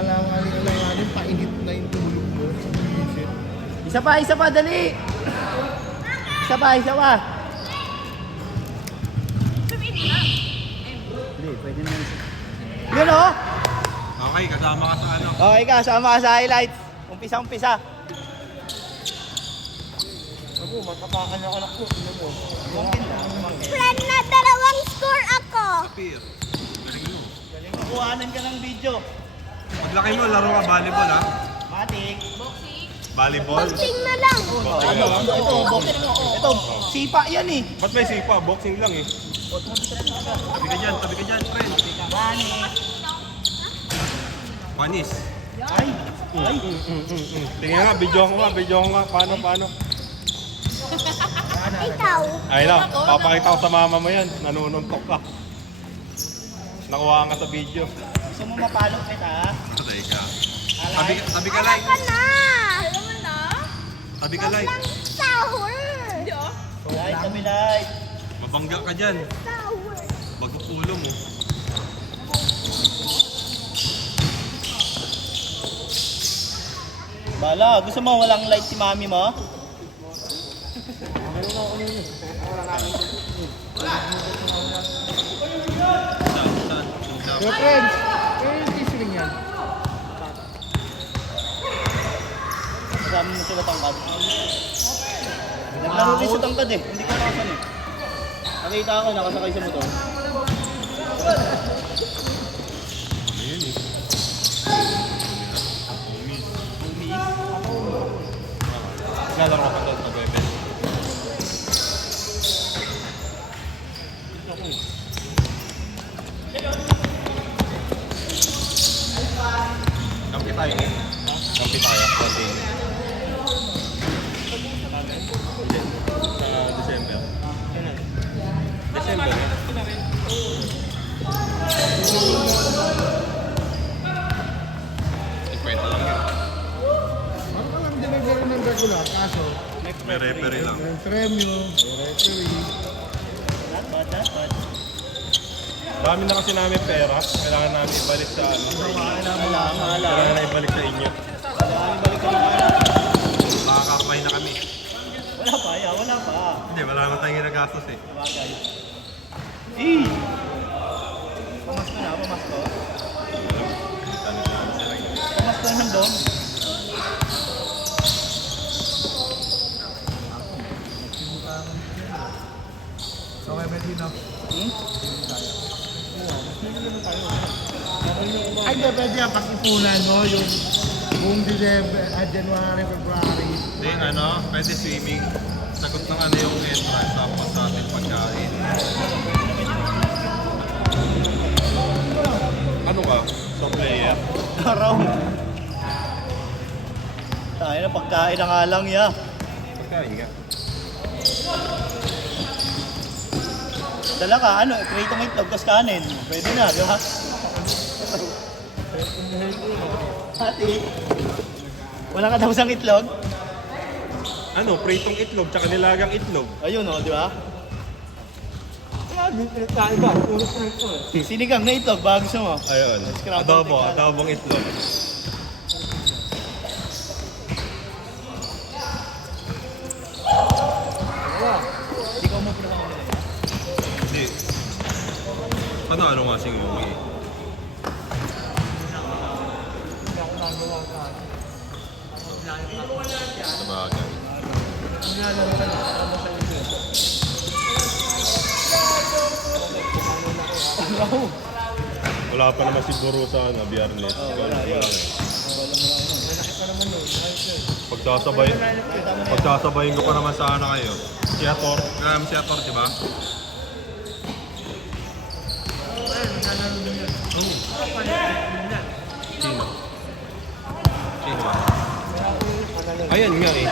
Alanganin, painit na yung tulog mo. Isa pa, dali! Isa pa. Hindi, pwede na isa. Yun o! Okay, kasama ka sa ano. Okay ka, sama ka sa highlights. Umpisa. Ako, matapakan ako anak ko. Tingnan mo. Friend na dalawang score ako. Kapir. Galing mo. Kuhanan ka ng video. Paglaki mo, laro ka volleyball ha? Matik. Volleyball? Boxing na lang. Ito, sipa yan eh. Ba't may sipa? Boxing lang eh. Tabi ka dyan, friend. Panis. Ay. Tingnan nga, video ko nga. Paano? Ikaw. Ay lang, papakita ko sa mama mo yan. Nanununtok ka. Nakuha ka sa video. Gusto mo mapalok kita? Patay ka. Alay. Tabi ka Alam like. ko na. Tabi ka like. Lang sour. Light. Mabangga ka dyan. Sour. Bagok ulo mo. Bala, gusto mo walang light si mami mo? Your friends, yung tissue yan. Marami mo sila tangkad. Naglaro rin sa tangkad eh. Hindi ko nakasan eh. Nakita ako, nakasakay sa motor. Ayun eh. Naglalaro ka pa doon pag-webet. Kampi tayo eh. Kampi tayo. Konti. Sa December. December eh. Ikwenta lang yun. Ano ka lang deliver ng regular, kaso May referee lang. may premyo, may referee. Dapat. Dami na kasi namin pera. Kailangan namin ibalik sa ano. Wala. Kailangan na ibalik sa inyo. Balik ka na. Makakakapay na kami. Wala pa. Hindi, wala naman tayong ginagastos eh. Bagay. Pamas ko. Pamas ko nandun. So, may medina. Ay, hindi, pwede yan. Pag-ipunan, no? Yung buong December, January, February. Hindi, ano, pwede swimming. Sagot ng ano yung entrance tapos sa ating pagkain. Ano ka? So player? Araw. Tayo na pagkain na nga lang ya. Pagkain ka. Dala ka, create mo itlog, tapos kanin. Pwede na, di ba? Ate, wala ka daw sang itlog? Ano, pritong itlog tsaka nilagang itlog. Ayun o, di ba? Tayo ba? Ulos na ito eh. Sinigang na itlog, bago gusto mo. Ayun. Scrambled egg. Adobong itlog. Hindi ka mo pinakamalala. Hindi. Ano nga sing yung eh. Sabagay. Wala pa naman siguro sa ano, Biyernes. Wala yun. Pagsasabayin ko pa naman sana kayo. Si Ator, di ba? Sino? Sino ba? Ayan nga eh.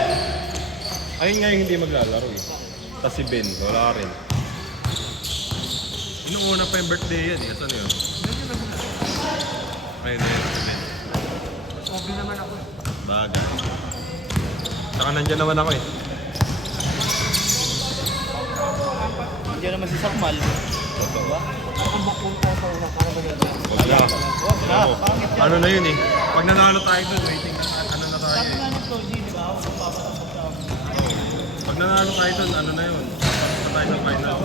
Ayun nga yung hindi maglalaro eh. Tapos si Ben, wala rin. Inuuna pa yung birthday yan eh. Saan yun? Ayun na yun, si Ben. Sobrang naman ako. Bagay. Saka nandyan naman ako eh. Hindi naman si Sakmal. Diba? Wag na. Ano, ano na yun eh. Pag nanalo tayo doon, waiting. Ano na tayo Sabi eh. nga ni Floji, di ba? Huwag papasok sa Pag nanalo tayo doon, ano na yun. Tapos na tayo sa final.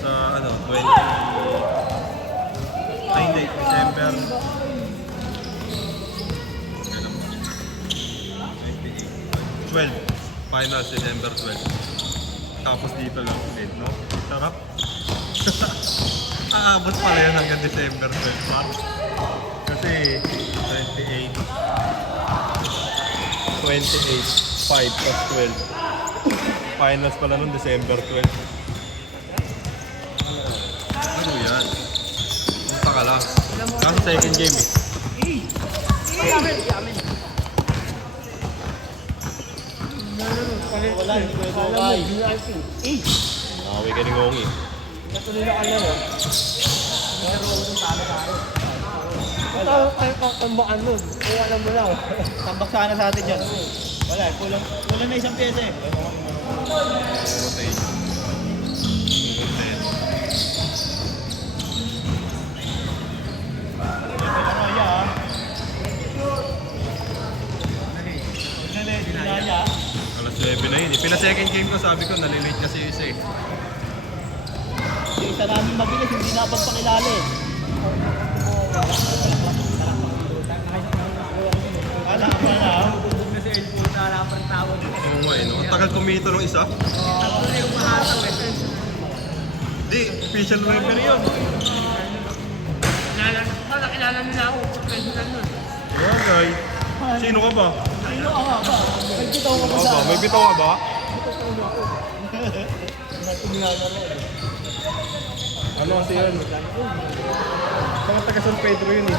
Sa ano, 20. Ay hindi, December. Kailan ba? 28. 12. Finals, December 12. Tapos dito lang ulit, no? Sarap. Aabot pala yan hanggang December 12 pa. Kasi 28. 28, 5 plus 12. Finals pala nun, December 12. Ano yan? Punta ka lang. Kaso second game eh. Wala, hindi ko ito kay. Nakaway ka ni Ngongi. Tambak sana sa atin dyan. Wala, kulang na isang pyesa eh. Rotation. Dinaya ah. Dinaya. Alas 9 na yun eh. Pila second game ko, sabi ko, nalilate kasi yung isa eh. Yung isa namin mabilis, hindi na pagpakilala eh. Wala. Oo nga eh, no? Ang tagal kumito ng isa. Di, official referee yun. Nakilala nila ako. Professional nun. Okay. Sino ka ba? Sino ka nga ba? Nagkitaw ka ba Ako sa ba? May bitaw ka ba? Ano kasi yan? Mga taga San Pedro yun eh.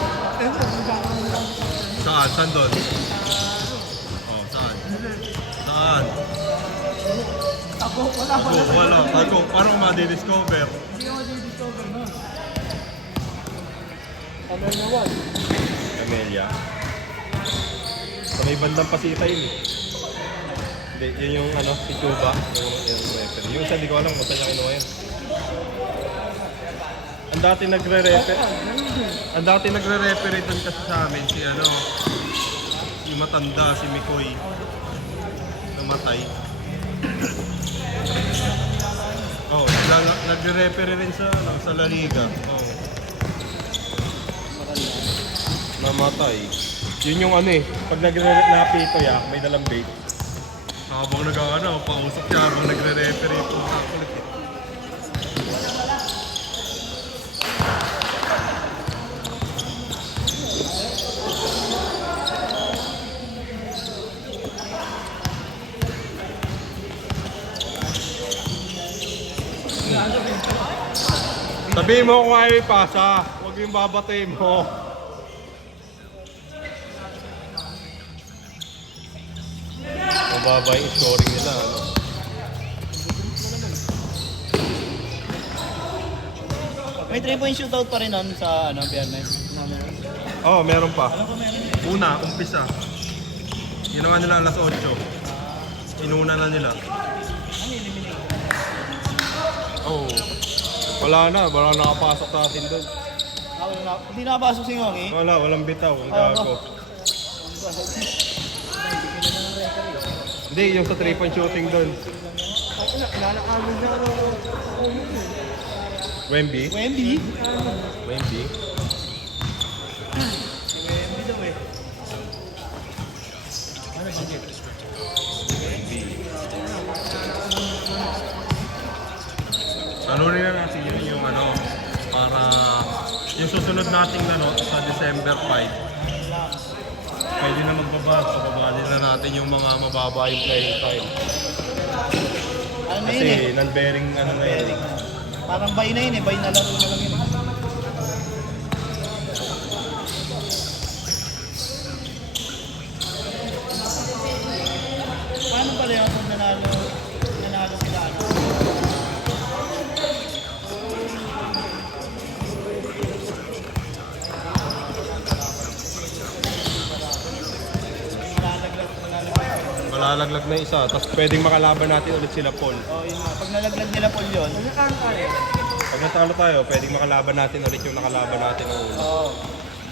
Saan? Saan doon? Oh, saan? Saan? Ako, wala. Ako, wala. Ako, parang ma-discover. Hindi ko ma-discover na. Camellia. Sa may bandang pasita yun eh. Hindi, yun yung ano, si Chuba. Yung referee. Yung isa, hindi ko alam kung saan niya kinuha yun. Ang dati nagre-referee doon kasi sa amin si ano, si matanda, si Mikoy. Namatay. Oh, nagre-referee rin sa ano, sa La Liga. Oh. Namatay. Yun yung ano eh, pag nagre-napito ya, may dalang bait. Habang nag-ano, pausap siya habang nagre-referee po sa kulit eh. Sabihin mo kung ayaw ipasa, huwag yung babatay mo. Mababa yung scoring nila, ano? May 3-point shootout pa rin nun sa ano, Biyernes. Oo, oh, meron pa. Una, umpisa. Ginawa nila alas 8. Inuna na nila. Oo. Oh. Wala nakapasok sa atin doon. Hindi nakapasok si Ngongi. Wala, walang bitaw. Ang gago. Hindi, yung sa 3-point shooting doon. Wemby? Wemby? Wemby? Wemby daw eh. Ano rin na natin yun yung ano, para yung susunod nating ano, sa December 5, pwede na bababa din na natin yung mga mababa yung playing time. Ano na yun eh? Kasi non-bearing ano na yun. Parang buy na yun eh. Buy na laro na lang yun eh. Paano pala yung kung nanalo sila ano? Malalaglag na isa, tapos pwedeng makalaban natin ulit sila Paul. Oh, yun nga. Pag nalaglag nila Paul yun, Pag natalo tayo, pwedeng makalaban natin ulit yung nakalaban natin ng una. Oo.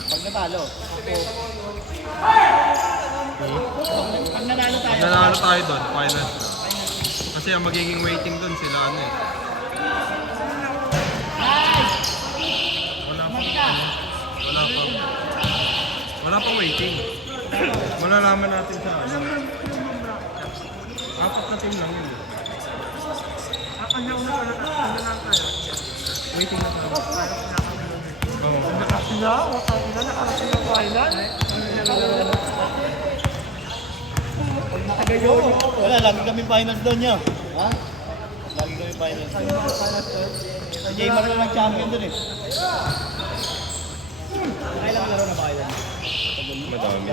Pag natalo. Pag nanalo tayo. Pag nanalo tayo doon, finals na. Kasi ang magiging waiting doon sila ano eh. Wala pa waiting. Malalaman natin sa ano. Apat na team lang yun. Waiting na tayo. Wala, lagi kami finals doon niya. Ha? Lagi kami finals. Si Jay Mar lang champion doon eh. Kailang laro na ba kayo? Madami.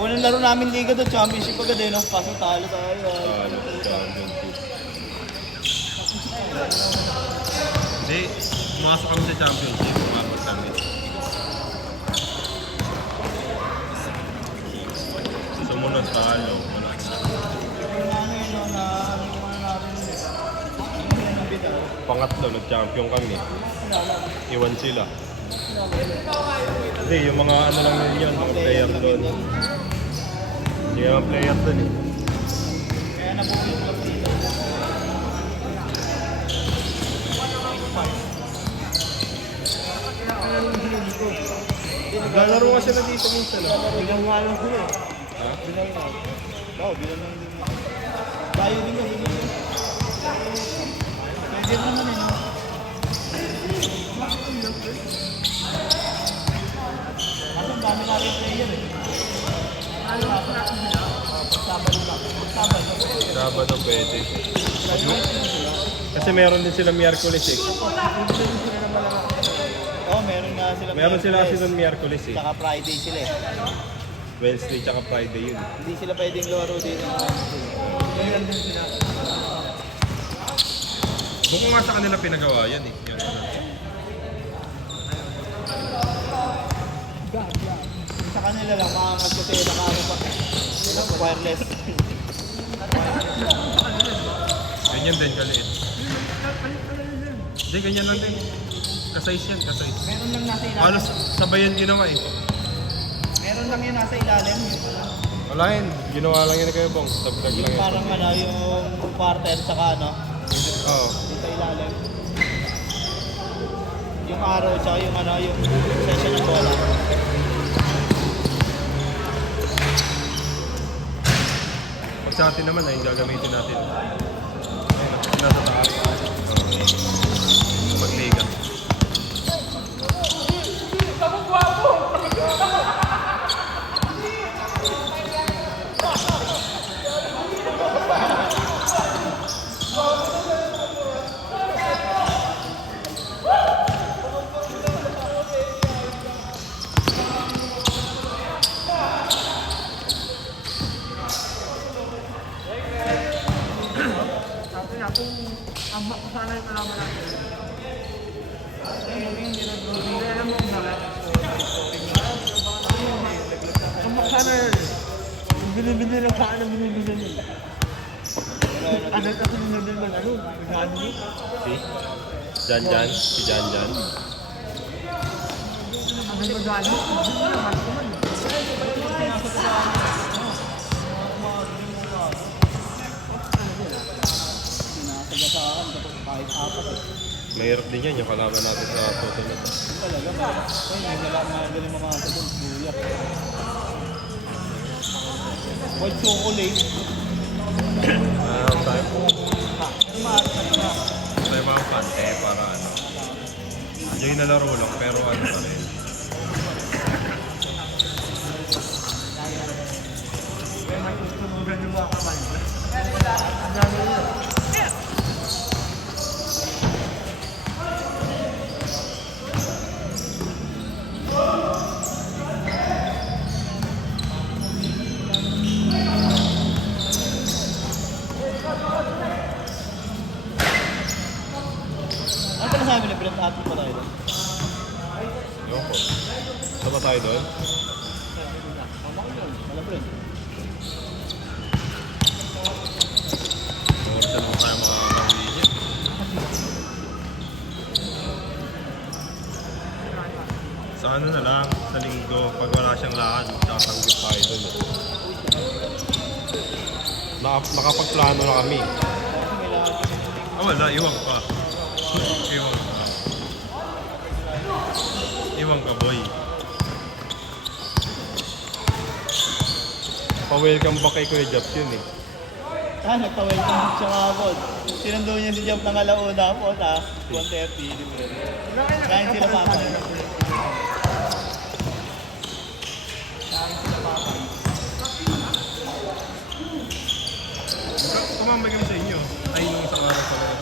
Unang laro namin liga doon, championship agad eh, no? Kaso talo tayo. Championship. Hindi, pumasok kami sa championship. Pumasok kami. Sumunod talo. Pangatlo, nag-champion kami. Iwan sila. Hindi, yung mga ano lang yun, mga player doon. Hindi mga player doon eh. Kaya nabubusin lang dito. Naglalaro nga sila dito minsan. Bilang nga lang sila eh. Ha? Bilang nga. Oo, bilang lang din. Tayo din kasi dito. Pwede naman eh, no? Kasi ang dami natin player eh. Sabado pwede. Kasi meron din sila Miyerkules eh. Oo, meron nga sila. Meron sila kasi ng Miyerkules eh. Tsaka Friday sila eh. Wednesday tsaka Friday yun. Hindi sila pwedeng laro dito. Doon ko nga sa kanila pinagawa yan eh. Yan. Sa kanila lang, maangas kasi nakaano pa. Wireless. Ganyan din kaliit. Hindi, ganyan lang din. Kasize yan, kasize. Meron lang nasa ilalim. Halos sabayan ginawa eh. Meron lang yun nasa ilalim. Wala yun, ginawa lang yun kayo bong. Tablag lang Yung yun. parang ano, yung partner saka ano, Oo. yung sa ilalim. Yung araw tsaka yung ano, yung session ng bola. Pag sa atin naman ay yung gagamitin natin. Ayun, nasa taas. Magliga. Binibili lang saan ang binibili nila. Ano kasi binibili man, ano? Magkano yun? Si Janjan, si Janjan. Ano yung magkano? Hindi mo naman naman. Sinasagasaan kapag kahit apat eh. Mahirap din yan yung kalaban natin sa susunod. Talaga, may magaling mamasa doon, Julia. White chocolate. Tayo po. Tayo mga pante para ano. Yung nalaro lang pero ano pa rin. Susunugan yung mga kamay. Ang dami yun. Ano pa nasabi ni Brent Atlee pa tayo doon? Ewan ko. Saan ba tayo doon? Wala Brent. Or saan mo tayo makakawin niya? Sa ano na lang, sa linggo, pag wala siyang lakad, sasanggip tayo doon. Nakapagplano na kami. Wala, iwan pa. Iwan pa. Iwan ka, boy. Pa-welcome back kay Kuya Japs yun eh. Nagpa-welcome siya kahapon. Sinundo niya si Jump ng alauna po, 1:30, libre. Kain sila papa. Tumambay kami sa inyo. Ay, nung isang araw pa rin.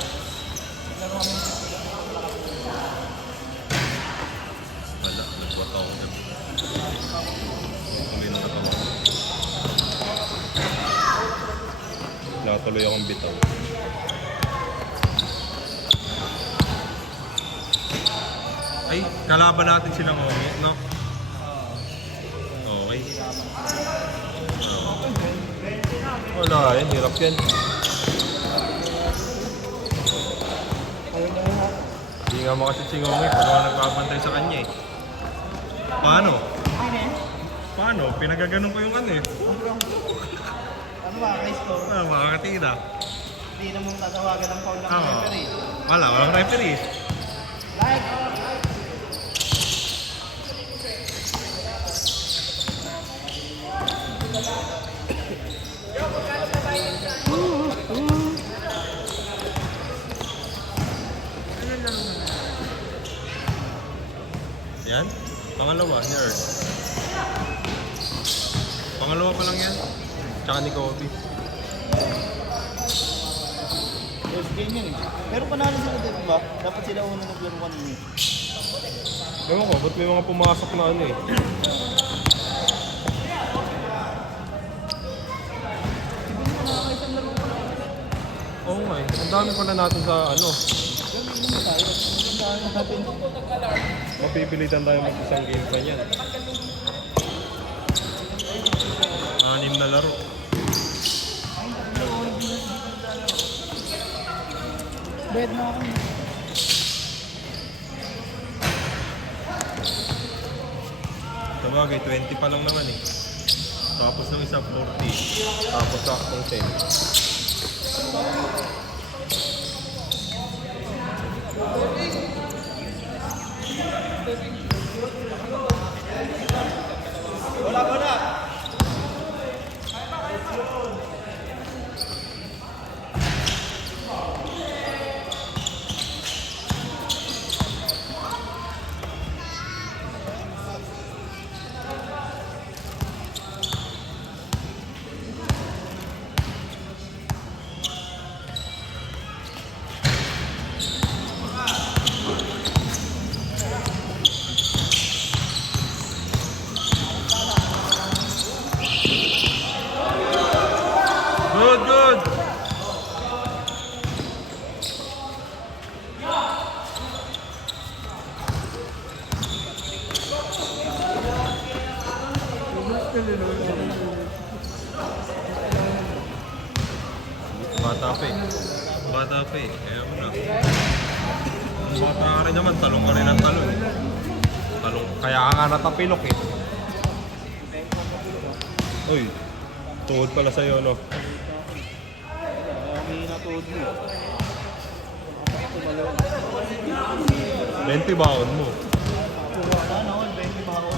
Wala, nagbuhat ako dyan. Tuloy ng katawan. Nakatuloy akong bitaw. Ay, kalaban natin silang Omi, no? Okay. Wala, yan. Hirap yan. Hindi nga makasip si Omi pag ako nagpapantay sa kanya eh. Paano? Paano? Pinagaganon ko yung ano eh. Ano ba, score? Wala, makakatira. Hindi na mong tatawagan ng foul ng Oo. referee. Walang referee. Like! Yan? Pangalawa, ni Earth. Pangalawa pa lang yan. Tsaka ni Kobe. First game yun eh. Pero panalo sila dito ba? Dapat sila unang naglaro kanina. Ewan ko, ba't may mga pumasok na ano eh. Oo nga eh. Ang dami pala natin sa ano. Mapipilitan tayo mag-isang game pa niyan. 6 na laro. Bed na ako. Sabagay, 20 pa lang naman eh. Tapos ng isa 40. Tapos saktong 10. Bola! Good! Bata pa eh. Kaya mo na. Ang bata ka rin naman, talong ka rin ang talong. Kaya ka nga natapilok eh. Uy, tuhod pala sa'yo, no? May natuod mo. 20 baon mo. Sana all, 20 ba ako?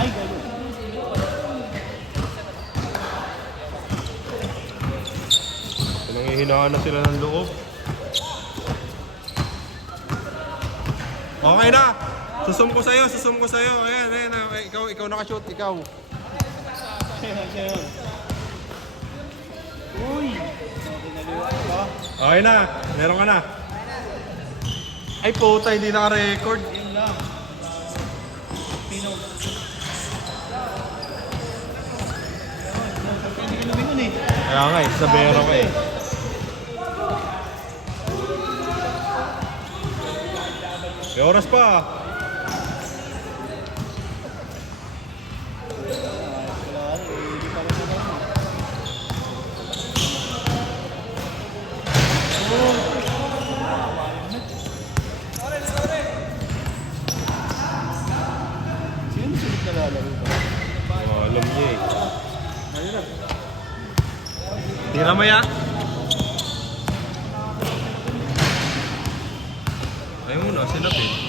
Ay, galo. Nangihinaan na sila ng loob. Okay na! Susum ko sa'yo. Ayan. Ikaw nakashoot, ikaw. Siya yun. Uy! Pinaliwa ba? Okay na, meron ka na. Ay puta, hindi naka-record. Yun lang. Pino. Hindi ka lumingon eh. Kaya nga eh, sa bero ka eh. May oras pa. Wala, hindi pa rin naman. naglalaro ba? Oh, alam niya eh. Tira mo ya? Ayaw mo na, sinapin.